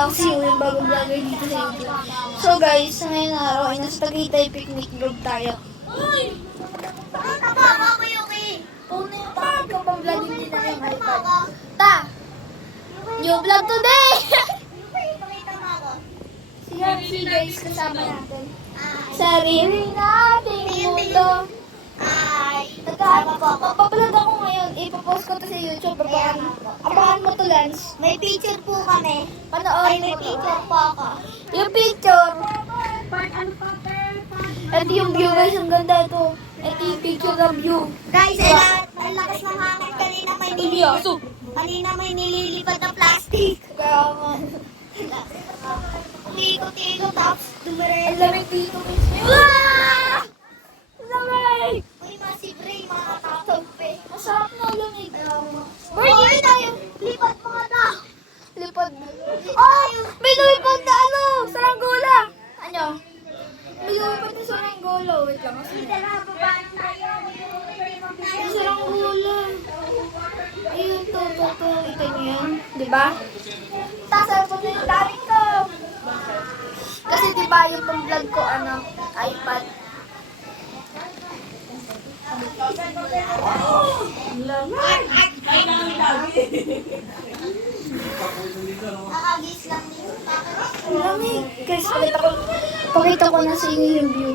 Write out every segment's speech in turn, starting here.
Kasi yung bagong vlogger dito sa YouTube. So guys, sa ngayon araw ay nasa Tagaytay picnic group tayo. Uy! Tama ko yung Una yung takot ko pang vlogin din na yung iPad. Ta! New vlog today! Pakita mo ako. Si guys, kasama natin. Sarili nating mundo. Magpapalag ako ngayon. Ipopost ko to sa YouTube. Abangan mo to, Lance. May picture po kami. Panoorin May mo to. picture po ako. Yung picture. Ito yung view guys. Ang ganda ito. Ito yung picture ng view. Guys, ang lakas ng hangin. Kanina may nililipad na plastic. Kaya nga. Umikot-ikot tapos Ang dumiretso. lamig dito. Ah! Ang lamig! Uy, si Bray, makakatog pe. Masarap na lamig. Uy, tayo. Lipat mo nga na. Lipad. Oh! May lumipad na ano! Saranggola! Ano? May lumipad na saranggola. Wait lang. May saranggola. Ayun, to. Ito nyo yan. Diba? Tasal ko na yung daring ko. Kasi diba yung pang-vlog ko, ano, iPad. Nakagis lang dito. Ang lamig. Guys, pakita ko na sa inyo yung view.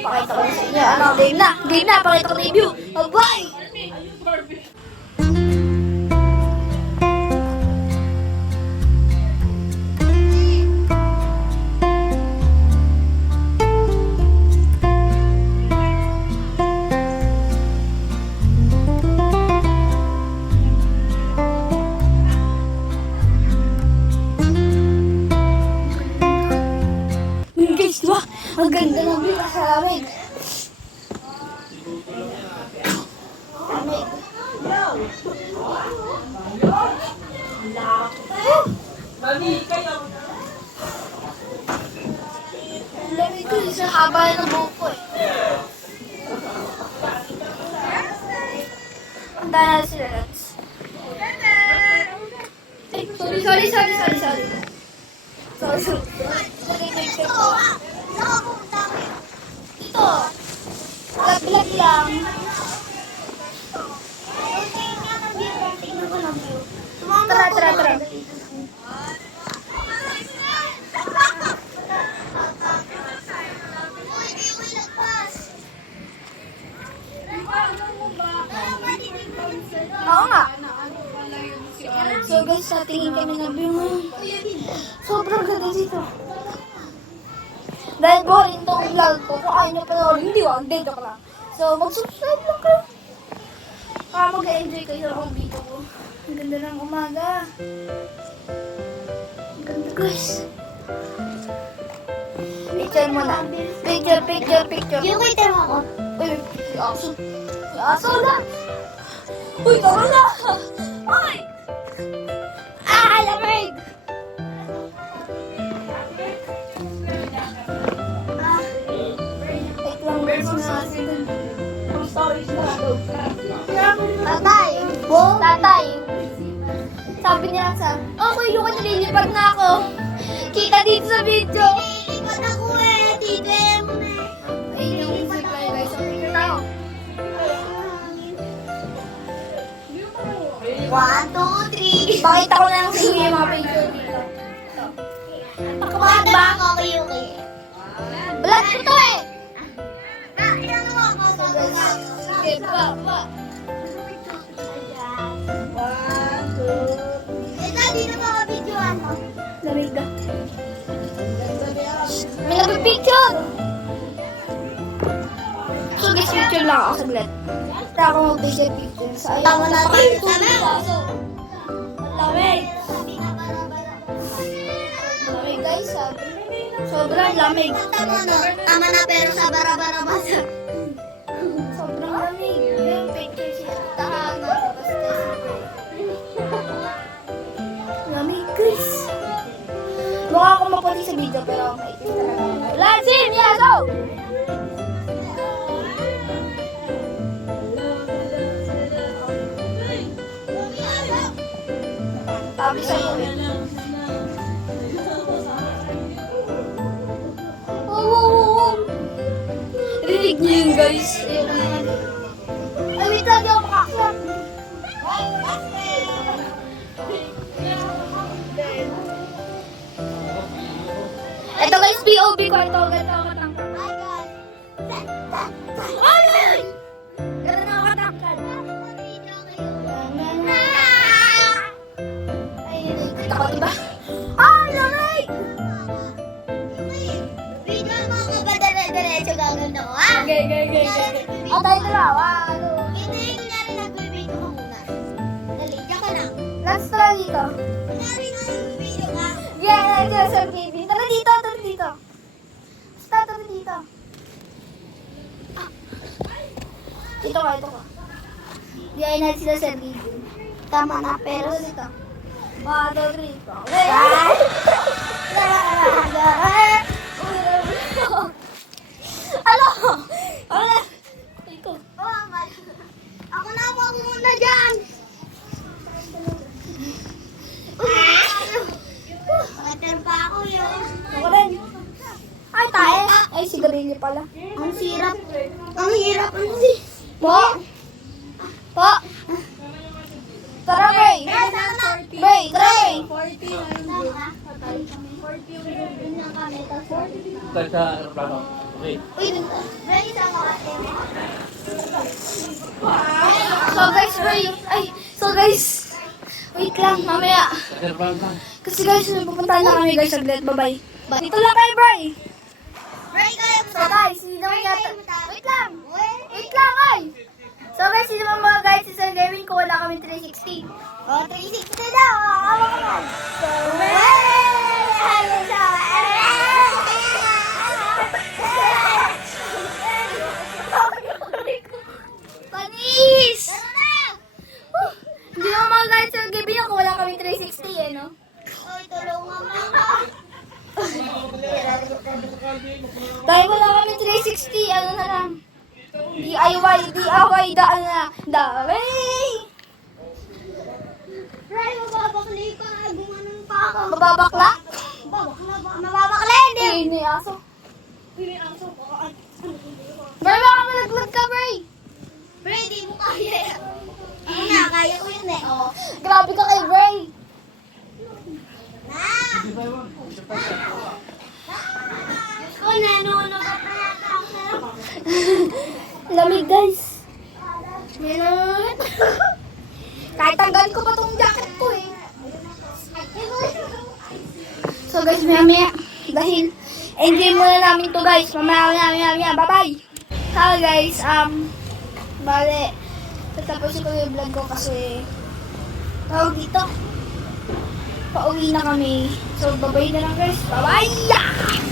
Pakita ko na sa inyo. Ano, game na. Pakita ko na yung view. Bye-bye! Guys, diba? Ang ganda ng view sa lamig. Lamig. Lamig ko sa haba ng buhok ko eh. Ang dahil sila, Lance. Ay, sorry. Sorry. Saan ka pumunta ko? Ito. Vlog lang. Tingnan ko lang view. Tara. Uy, di yung ilagpas. Oo nga. So guys, sa tingin kami ng view mo. Sobrang ganda dito. Dahil boring tong vlog ko, kung ayaw nyo panoorin, hindi wag, joke lang. So, mag-subscribe lang kayo. Para mag-enjoy kayo sa akong video ko. Ang ganda ng umaga. Ang ganda guys. Picture mo na. Picture. Yung waiter mo ako. Uy, aso na. Uy, tara na. Uy! Lamig! Wait lang, guys, Tatay. Sabi niya sa, okay, yung nililipad na ako. Kita dito sa video. Nililipad ako eh. Tite mo na eh. Ayun yung reply, guys. So, picture tayo. 1, 2, 3. Pakita ko na lang sa inyo yung mga picture dito. Pakabata ba ako kay Yuki? Vlog ko to eh! Ilan mo ako? Okay, pa. Di na makabidyoan mo. Lamig na. May nagpipicture! So guys, picture lang ako saglit. Basta ako mag-take picture. Sa ayaw Tama natin. Lamig! Lamig guys, sabi. Sobrang lamig. Tama na pero sa bara-bara basa. Sobrang lamig. Yung picture siya. Tama. Lamig guys. Mukha ako maputi sa video pero maitim talaga. Lansin! Yaso! Sabi sa'yo eh. Oh. Rinig niyo yun, guys. Ayun naman. Ay, wait lang, di ako makaklap. Ito guys, POV ko. Ito, ganito ako katangkad. Ay! Ganito ako katangkad. Ay, nakikita ko, diba? Ay, nanay! Video mo ako ba dire-diretso gaganda ko, ha? Okay. O, tayo dalawa. Hindi, kunyari nag-video ka muna. Dali, diyan ka lang. Let's try dito. Kunyari nga nag-video ka. Yeah, let's try baby. Tara dito. Basta, tara dito. Ito ka. Diyan na sila sa video. Tama na, pero... Pero dito. 1, 2, 3, 4. Ano? Ano? Ikaw. Ako na ako muna dyan. Pater pa ako yun. Ako rin. Ay, tayo. Ay, sigarilyo pala. Ang sirap. Ang hirap. Po. Tara, Bray. Bray, tara, Bray. Tayo sa aeroplano. Okay. Uy, ready sa mga So guys, wait lang, mamaya. Sa aeroplano lang. Kasi guys, may pupuntahan na kami guys saglit. Bye-bye. Dito lang kayo, Bray. Break kaya mo. So guys, hindi naman yata. Wait lang, ay. So guys, hindi naman mga guys, sa gaming ko wala kami 360. Oh, 360 daw. Awa ka man. So, panis! Hindi naman mga guys, sa gaming ko wala kami 360 eh, no? Oy, tulungan mo ako. Dahil wala kami 360, ano na lang. DIY daan na. Daway! Ray, mababakli ka. Gumanon pa ako. Mababakla? Mababakli, hindi. Hindi, aso. Bray, baka malaglag ka, Bray. Ray, di mo kaya. Ano na, kaya ko yun eh. Oh. Grabe ka kay Bray. Na! Diyos ko, nanuno ka pa yata ako. Lamig, guys. Kahit tanggalin ko pa tong jacket ko eh. So guys, maya dahil enjoy muna namin to guys. Mamaya. Bye-bye. Hi guys, bale, tatapusin ko yung vlog ko kasi tawag dito. Pauwi na kami. So, bye-bye na lang guys. Bye-bye!